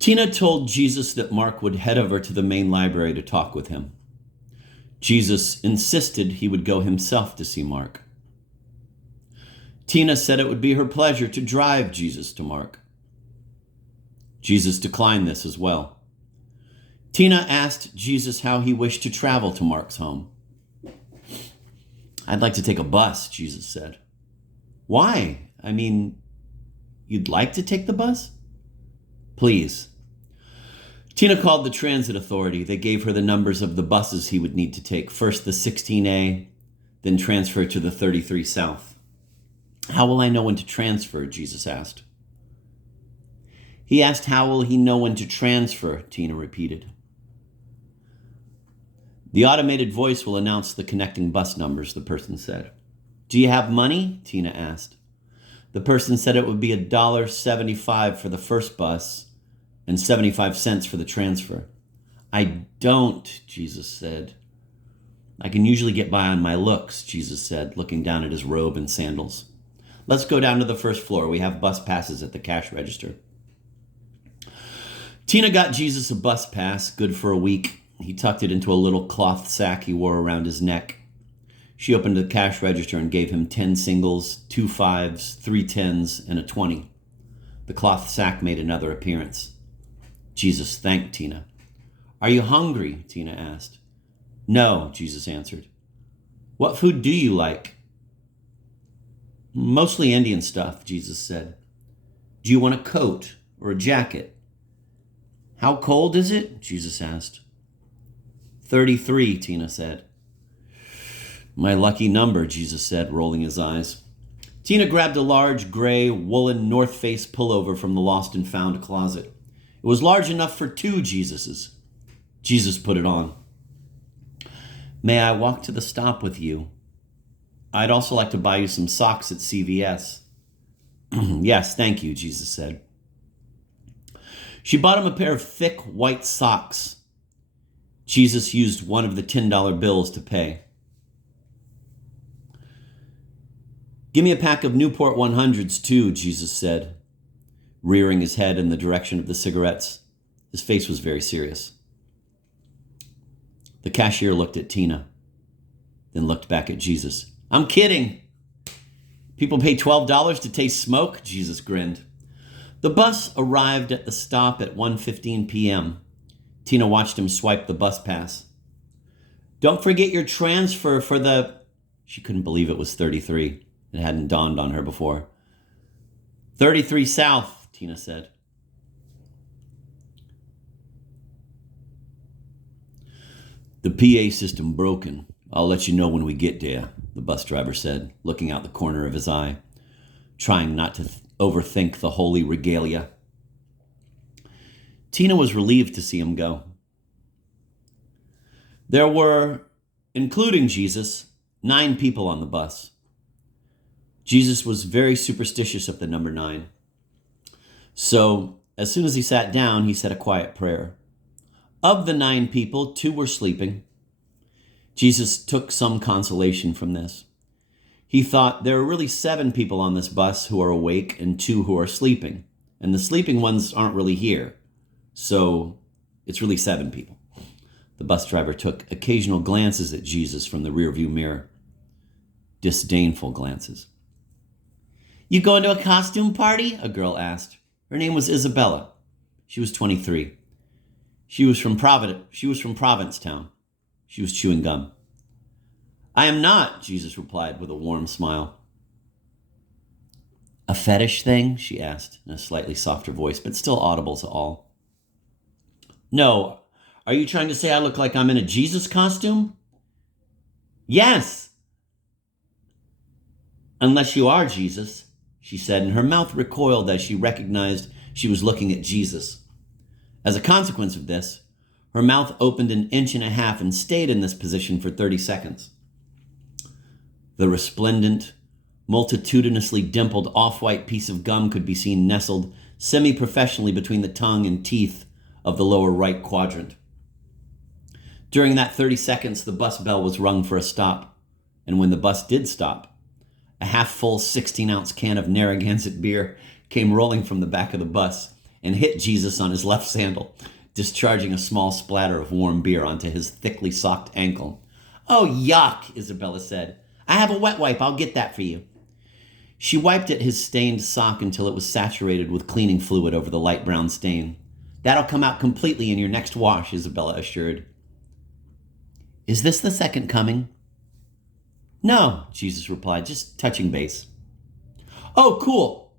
Tina told Jesus that Mark would head over to the main library to talk with him. Jesus insisted he would go himself to see Mark. Tina said it would be her pleasure to drive Jesus to Mark. Jesus declined this as well. Tina asked Jesus how he wished to travel to Mark's home. "I'd like to take a bus," Jesus said. "Why? I mean, you'd like to take the bus?" "Please." Tina called the transit authority. They gave her the numbers of the buses he would need to take. First the 16A, then transfer to the 33 South. "How will I know when to transfer?" Jesus asked. He asked, "How will he know when to transfer?" Tina repeated. "The automated voice will announce the connecting bus numbers," the person said. "Do you have money?" Tina asked. The person said it would be $1.75 for the first bus and 75 cents for the transfer. "I don't," Jesus said. "I can usually get by on my looks," Jesus said, looking down at his robe and sandals. "Let's go down to the first floor. We have bus passes at the cash register." Tina got Jesus a bus pass, good for a week. He tucked it into a little cloth sack he wore around his neck. She opened the cash register and gave him 10 singles, 2 5s, 3 10s, and a 20. The cloth sack made another appearance. Jesus thanked Tina. "Are you hungry?" Tina asked. "No," Jesus answered. "What food do you like?" "Mostly Indian stuff," Jesus said. "Do you want a coat or a jacket?" "How cold is it?" Jesus asked. 33, Tina said. "My lucky number," Jesus said, rolling his eyes. Tina grabbed a large gray woolen North Face pullover from the lost and found closet. It was large enough for 2 Jesuses. Jesus put it on. "May I walk to the stop with you? I'd also like to buy you some socks at CVS. "Yes, thank you," Jesus said. She bought him a pair of thick white socks. Jesus used one of the $10 bills to pay. "Give me a pack of Newport 100s too," Jesus said, rearing his head in the direction of the cigarettes. His face was very serious. The cashier looked at Tina, then looked back at Jesus. "I'm kidding. People pay $12 to taste smoke?" Jesus grinned. The bus arrived at the stop at 1:15 p.m. Tina watched him swipe the bus pass. "Don't forget your transfer for the..." She couldn't believe it was 33. It hadn't dawned on her before. 33 South, Tina said. "The PA system broken. I'll let you know when we get there," the bus driver said, looking out the corner of his eye, trying not to overthink the holy regalia. Tina was relieved to see him go. There were, including Jesus, 9 people on the bus. Jesus was very superstitious of the number 9. So, as soon as he sat down, he said a quiet prayer. Of the 9 people, 2 were sleeping. Jesus took some consolation from this. He thought there are really 7 people on this bus who are awake and 2 who are sleeping. And the sleeping ones aren't really here. So it's really 7 people. The bus driver took occasional glances at Jesus from the rearview mirror. Disdainful glances. "You going to a costume party?" a girl asked. Her name was Isabella. She was 23. She was from Provincetown. She was chewing gum. "I am not," Jesus replied with a warm smile. "A fetish thing?" she asked in a slightly softer voice, but still audible to all. "No. Are you trying to say I look like I'm in a Jesus costume?" "Yes." "Unless you are Jesus," she said, and her mouth recoiled as she recognized she was looking at Jesus. As a consequence of this, her mouth opened 1.5 inches and stayed in this position for 30 seconds. The resplendent, multitudinously dimpled off-white piece of gum could be seen nestled semi-professionally between the tongue and teeth of the lower right quadrant. During that 30 seconds, the bus bell was rung for a stop, and when the bus did stop, a half-full 16-ounce can of Narragansett beer came rolling from the back of the bus and hit Jesus on his left sandal, discharging a small splatter of warm beer onto his thickly socked ankle. "Oh, yuck," Isabella said. "I have a wet wipe. I'll get that for you." She wiped at his stained sock until it was saturated with cleaning fluid over the light brown stain. "That'll come out completely in your next wash," Isabella assured. "Is this the second coming?" "No," Jesus replied, "just touching base." "Oh, cool.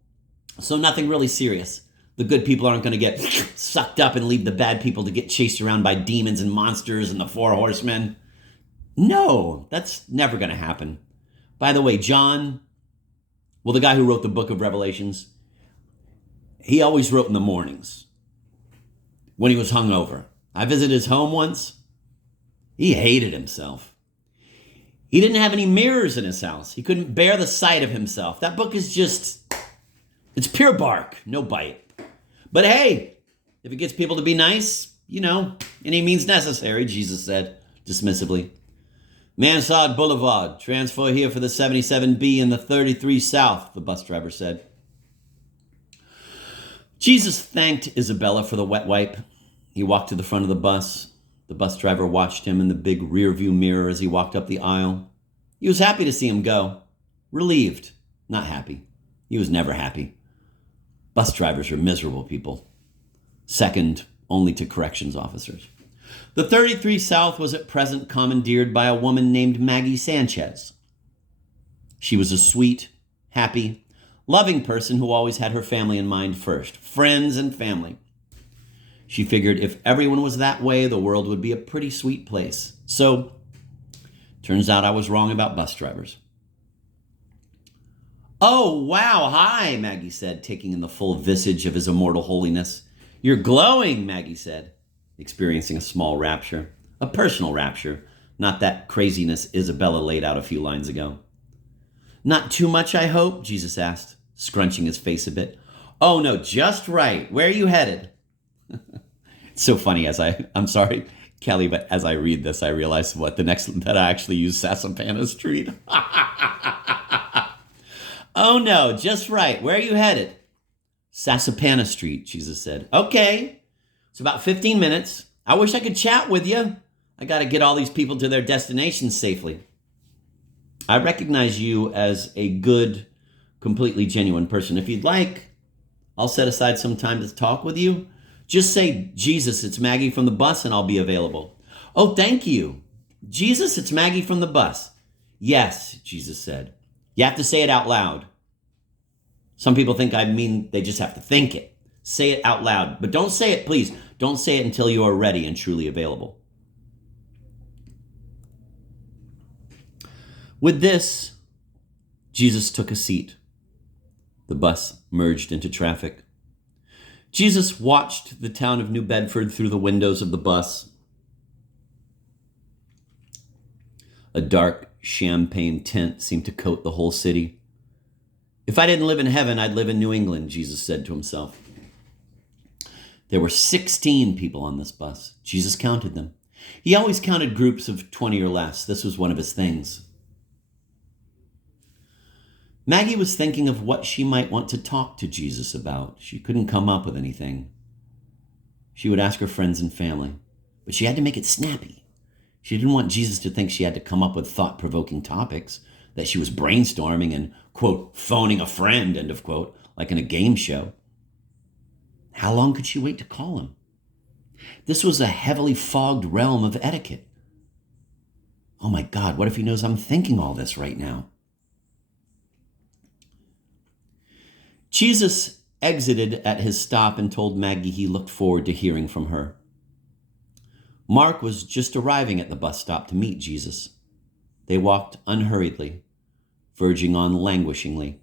So nothing really serious. The good people aren't going to get sucked up and leave the bad people to get chased around by demons and monsters and the four horsemen?" "No, that's never going to happen. By the way, John, the guy who wrote the book of Revelations, he always wrote in the mornings when he was hungover. I visited his home once. He hated himself. He didn't have any mirrors in his house. He couldn't bear the sight of himself. That book is it's pure bark, no bite. But hey, if it gets people to be nice, any means necessary," Jesus said dismissively. "Mansard Boulevard, transfer here for the 77B and the 33 South," the bus driver said. Jesus thanked Isabella for the wet wipe. He walked to the front of the bus. The bus driver watched him in the big rearview mirror as he walked up the aisle. He was happy to see him go. Relieved, not happy. He was never happy. Bus drivers are miserable people. Second only to corrections officers. The 33 South was at present commandeered by a woman named Maggie Sanchez. She was a sweet, happy, loving person who always had her family in mind first, friends and family. She figured if everyone was that way, the world would be a pretty sweet place. So, turns out I was wrong about bus drivers. "Oh, wow, hi," Maggie said, taking in the full visage of his immortal holiness. "You're glowing," Maggie said, experiencing a small rapture, a personal rapture, not that craziness Isabella laid out a few lines ago. "Not too much, I hope?" Jesus asked, scrunching his face a bit. "Oh, no, just right. Where are you headed?" It's so funny I'm sorry, Kelly, but as I read this, I realize that I actually use Sasapana Street. "Oh, no, just right. Where are you headed?" "Sasapana Street," Jesus said. "Okay. It's about 15 minutes. I wish I could chat with you. I got to get all these people to their destinations safely." "I recognize you as a good, completely genuine person. If you'd like, I'll set aside some time to talk with you. Just say, 'Jesus, it's Maggie from the bus,' and I'll be available." "Oh, thank you. 'Jesus, it's Maggie from the bus.'" "Yes," Jesus said. You have to say it out loud. Some people think I mean they just have to think it. Say it out loud. But don't say it, please. Don't say it until you are ready and truly available. With this, Jesus took a seat. The bus merged into traffic. Jesus watched the town of New Bedford through the windows of the bus. A dark champagne tint seemed to coat the whole city. "If I didn't live in heaven, I'd live in New England," Jesus said to himself. There were 16 people on this bus. Jesus counted them. He always counted groups of 20 or less. This was one of his things. Maggie was thinking of what she might want to talk to Jesus about. She couldn't come up with anything. She would ask her friends and family, but she had to make it snappy. She didn't want Jesus to think she had to come up with thought-provoking topics, that she was brainstorming and, quote, phoning a friend, end of quote, like in a game show. How long could she wait to call him? This was a heavily fogged realm of etiquette. Oh my God, what if he knows I'm thinking all this right now? Jesus exited at his stop and told Maggie he looked forward to hearing from her. Mark was just arriving at the bus stop to meet Jesus. They walked unhurriedly, verging on languishingly.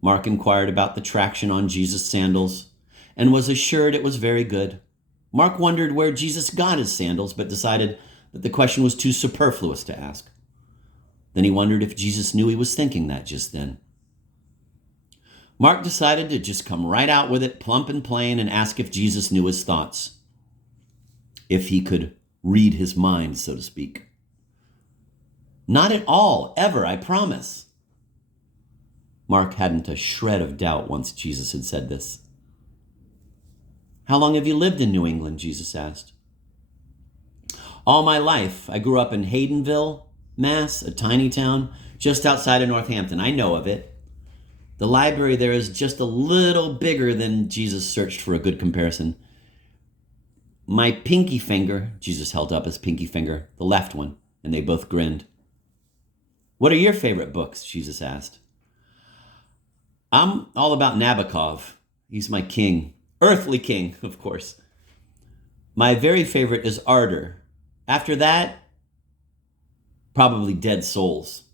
Mark inquired about the traction on Jesus' sandals and was assured it was very good. Mark wondered where Jesus got his sandals, but decided that the question was too superfluous to ask. Then he wondered if Jesus knew he was thinking that just then. Mark decided to just come right out with it, plump and plain, and ask if Jesus knew his thoughts. If he could read his mind, so to speak. "Not at all, ever, I promise." Mark hadn't a shred of doubt once Jesus had said this. How long have you lived in New England? Jesus asked. All my life. I grew up in Haydenville, Mass, a tiny town just outside of Northampton. I know of it. The library there is just a little bigger than Jesus searched for a good comparison. My pinky finger, Jesus held up his pinky finger, the left one, and they both grinned. What are your favorite books? Jesus asked. I'm all about Nabokov. He's my king. Earthly king, of course. My very favorite is Ardor. After that, probably Dead Souls.